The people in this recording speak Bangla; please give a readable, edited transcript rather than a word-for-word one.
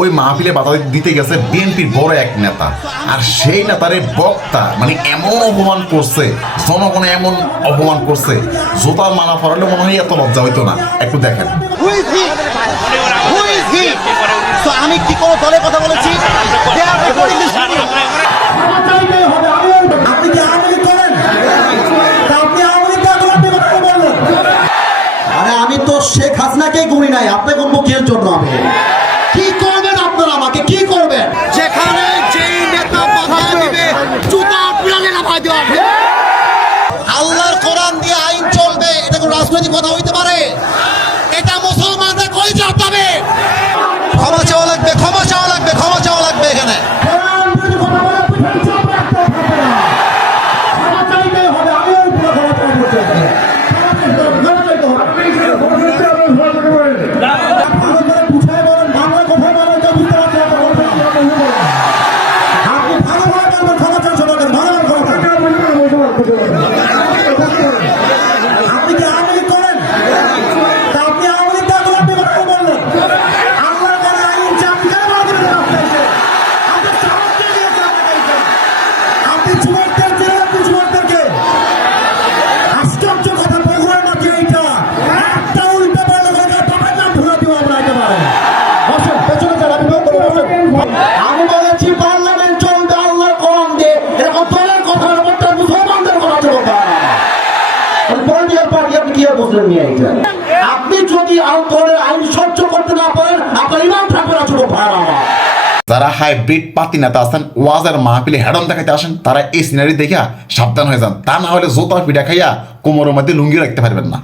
ওই মাহফিলে বাধা দিতে গেছে বিএনপির বড় এক নেতা, আর সেই নেতারে বক্তা মানে এমন অপমান করছে, জনগণে এমন অপমান করছে, জোতার মালা পরালে মনে হয় এত লজ্জা হইতো না। একটু দেখেন। আমি কি কোনো দলের কথা বলেছি? আরে আমি তো শেখ হাসিনাকে গুনি নাই, আপনি কোন মুখের জন্য আমি কি করবেন? আপনারা আমাকে কি করবেন? যেখানে যেই নেতা বাধা দিবে জুতা পিড়ালে লাফাই দেওয়া হবে। আল্লাহর কোরআন দিয়ে আইন চলবে, এটা কোন রাজনৈতিক কথা হইতে পারে? এটা মুসলমানদের কই যেতে হবে? ক্ষমা চাওয়া লাগবে, ক্ষমা চাওয়া লাগবে, ক্ষমা চাওয়া লাগবে এখানে। আমি বলেছি পার্লামেন্ট চলবে আল্লাহর কোরআন দিয়ে, এরকম দলের কথা বলতে মুসলমানদের কথা চলবে না। পলিটিক্যাল পার্টি আপনি কি বুঝলেন নিয়ে এটা? আপনি যদি আল্লাহর আইন সহ্য করতে না পারেন, আপনার ইমান থাকবে না। ছোট ভাড়া যারা হাইব্রিড পাতি নেতা আছেন, ওয়াজের মাহফিলে হেডন দেখাইতে আসেন, তারা এই সিনারি দেখা সাবধান হয়ে যান, তা না হলে জোতা পিঠা খাইয়া কোমরের মধ্যে লুঙ্গি রাখতে পারবেন না।